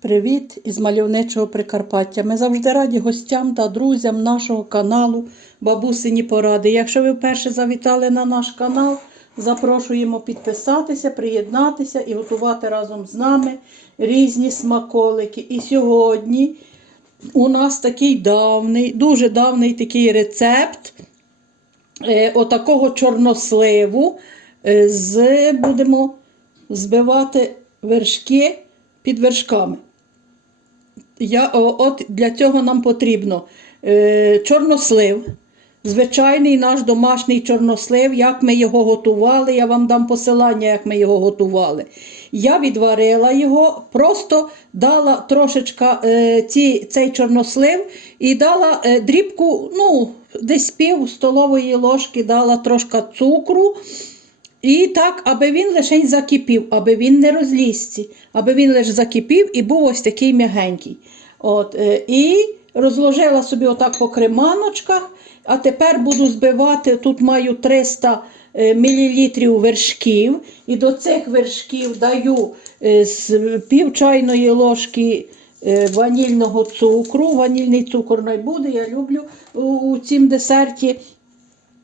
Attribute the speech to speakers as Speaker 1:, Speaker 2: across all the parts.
Speaker 1: Привіт із мальовничого Прикарпаття. Ми завжди раді гостям та друзям нашого каналу Бабусині Поради. Якщо ви вперше завітали на наш канал, запрошуємо підписатися, приєднатися і готувати разом з нами різні смаколики. І сьогодні у нас такий давний, дуже давний такий рецепт е, отакого чорносливу. Е, з, будемо збивати вершки під вершками. Я, от Для цього нам потрібно е, чорнослив, звичайний наш домашній чорнослив, як ми його готували. Я вам дам посилання, як ми його готували. Я відварила його, просто дала трошечка е, ці, цей чорнослив і дала е, дрібку, ну, десь пів столової ложки, дала трошки цукру. І так, аби він лише закипів, аби він не розлізся, аби він лише закипів і був ось такий м'ягенький. От, е, І розложила собі отак по креманочках. А тепер буду збивати, тут маю 300 мл вершків. І до цих вершків даю е, з пів чайної ложки е, ванільного цукру. Ванільний цукор не буде, я люблю у цім десерті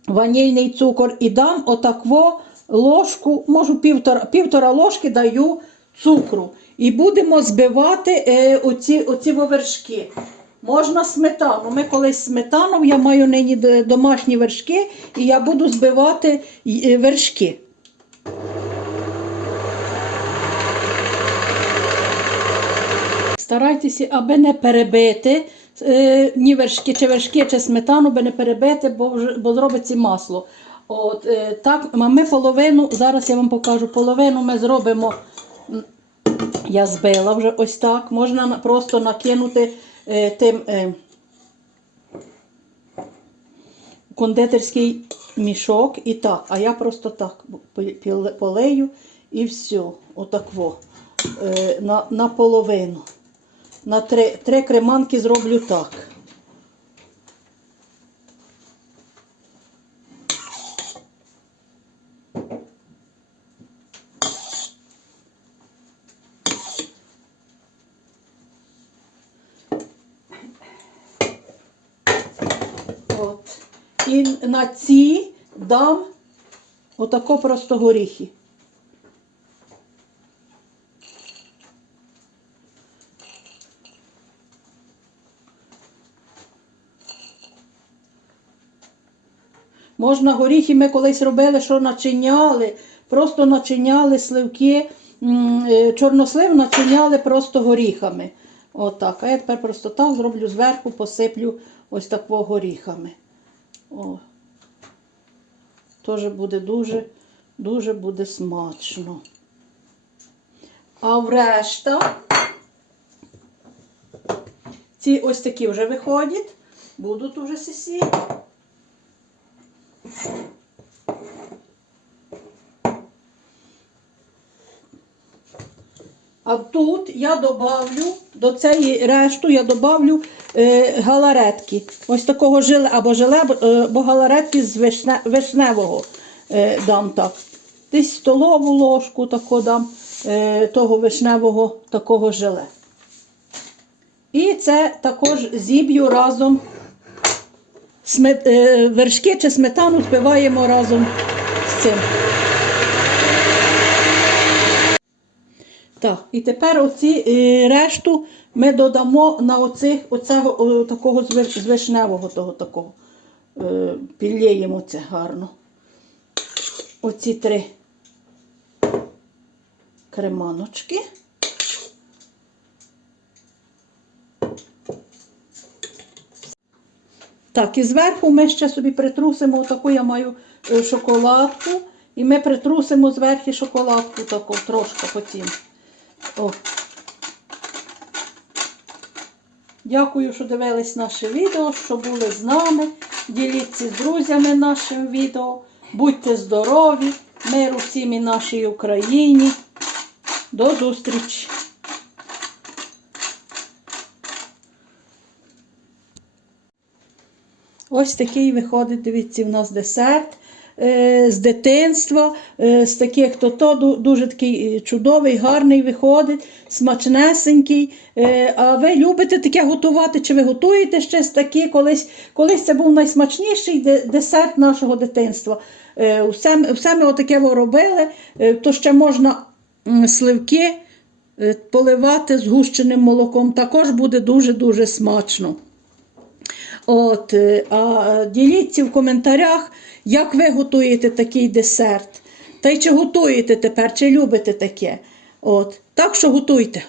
Speaker 1: ванільний цукор. І дам отакво ложку, можу півтора, півтора ложки даю цукру. І будемо збивати е, оці, оці вершки. Можна сметану. Ми колись сметану, я маю нині домашні вершки, і я буду збивати е, вершки. Старайтеся, аби не перебити е, ні вершки, чи вершки, чи сметану, аби не перебити, бо, бо зробиться масло. От, е, так, ми половину, зараз я вам покажу, половину ми зробимо. Я збила вже ось так. Можна просто накинути е, тим е, кондитерський мішок і так. А я просто так полею і все. Отакво. Е, на, на половину. На три, три креманки зроблю так. От. І на ці дам отако просто горіхи. Можна горіхи ми колись робили, що начиняли, просто начиняли сливки, е, чорнослив начиняли просто горіхами. Отак. А я тепер просто так зроблю зверху, посиплю ось такого горіхами. О. Теж буде дуже, дуже буде смачно. А врешта ці ось такі вже виходять, будуть уже сесі. А тут я добавлю до цієї решту я добавлю е, галаретки. Ось такого желе або желе, е, бо галаретки з вишне, вишневого е, дам так. Десь столову ложку тако дам того вишневого такого желе. І це також зіб'ю разом вершки чи сметану збиваємо разом з цим. Так, і тепер оці е, решту ми додамо на оцих, оцього такого з вишневого того такого. Е, підлєємо це гарно. Оці три креманочки. Так, і зверху ми ще собі притрусимо таку я маю е, шоколадку. І ми притрусимо зверху шоколадку таку трошки потім. О. Дякую, що дивились наше відео, що були з нами. Діліться з друзями нашим відео. Будьте здорові, миру всім і нашій Україні. До зустрічі! Ось такий виходить, дивіться, в нас десерт. Е, з дитинства, е, з таких, то то дуже такий е, чудовий, гарний виходить, смачнесенький. А ви любите таке готувати? Чи ви готуєте щось таке? Колись, колись це був найсмачніший десерт нашого дитинства. Все, все ми отаке робили, то ще можна сливки поливати згущеним молоком. Також буде дуже-дуже смачно. От, е, а діліться в коментарях, як ви готуєте такий десерт. Та й чи готуєте тепер, чи любите таке. От. Так що готуйте.